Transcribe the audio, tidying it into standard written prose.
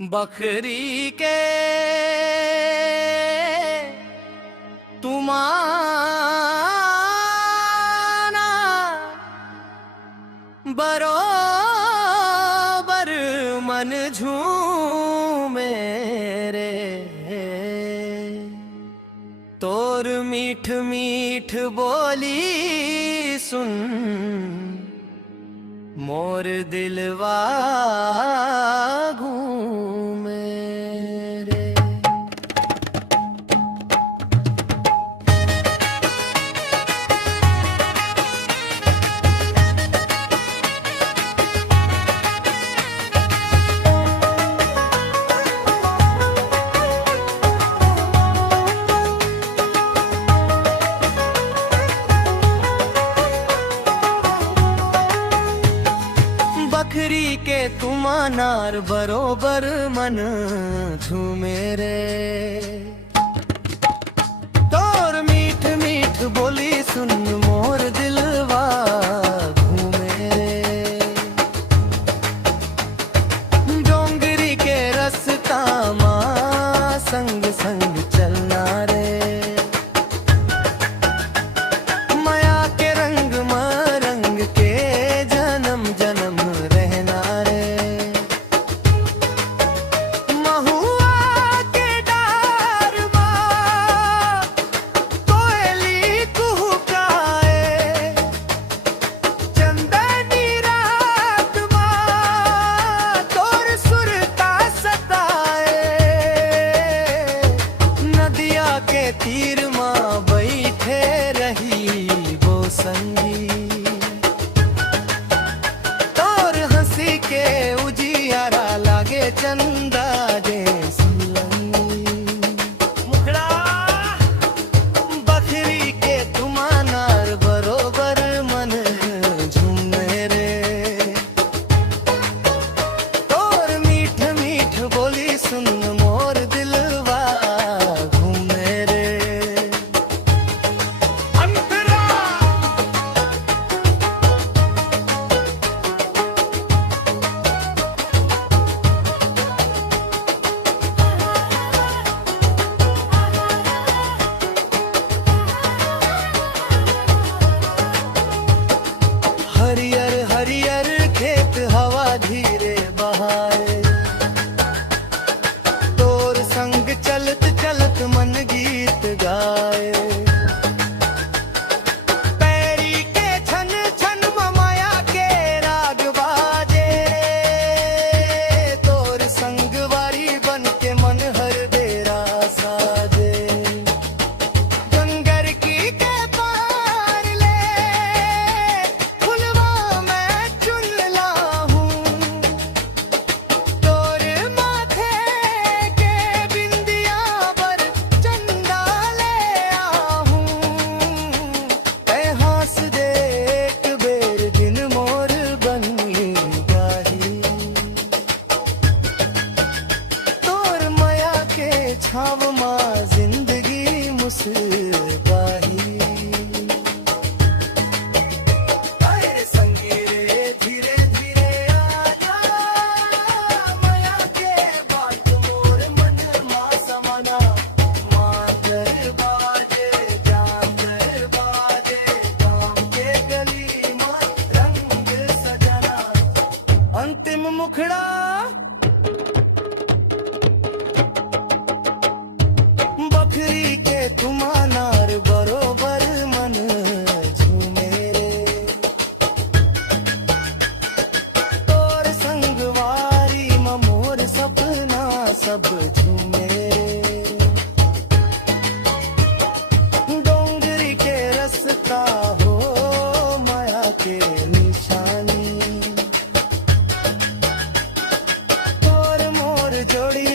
बकरी के तुमाना बरोबर मन झूमे रे। तोर मीठ मीठ बोली सुन मोर दिलवा घूमे रे। बकरी के तुम अनार बरोबर मन झूमे रे। तोर मीठ मीठ बोली सुन मोर दिलवा घूमे रे। डोंगरी के रस्ता माँ संग संग चलना रे। माया के रंग मरंग के जन्म जन्म रहना रे। महुआ के डार माँ कोयली कुहुकाए। चंदनी रात माँ तोर सुरता सताए। नदिया के तीर माँ बैठे रही वो संगी। तोर हंसी के उजियारा लागे चंदा जैसी लंगी। मुखड़ा बकरी के तुम अनार बरोबर मन झूमे रे। तोर मीठ मीठ बोली सुन मोर दिलवा घूमे रे। अंतरा हरियर हरियर खेत हवा धीरे बहाए। तोर संग चलत चलत मन गीत गाए। पैरी के छन छन माया के राग बाजे। तोर संग वारी बन के मन हर बेरा साजे। गंगर की के पार ले फुलवा मैं चुन लाहूं। तोर माथे के बिंदिया पर चंदा ले आहूं। ऐ हंस दे एक बेर दिन मोर बनी गाही। तोर माया के छाव माँ जिंदगी मुस्काही। अरे संगी रे धीरे धीरे आजा। माया के बात मोर मन माँ समाना। माँ कर बाजे जान कर बाजे गाँव के गली माँ रंग सजना। अंतिम मुखड़ा बकरी के तुम अनार बरोबर मन झूमे रे। तोर संग वारी में मोर सपना सब झूमे रे। डोंगरी के रस्ता हो माया के निशानी। तोर मोर जोड़ी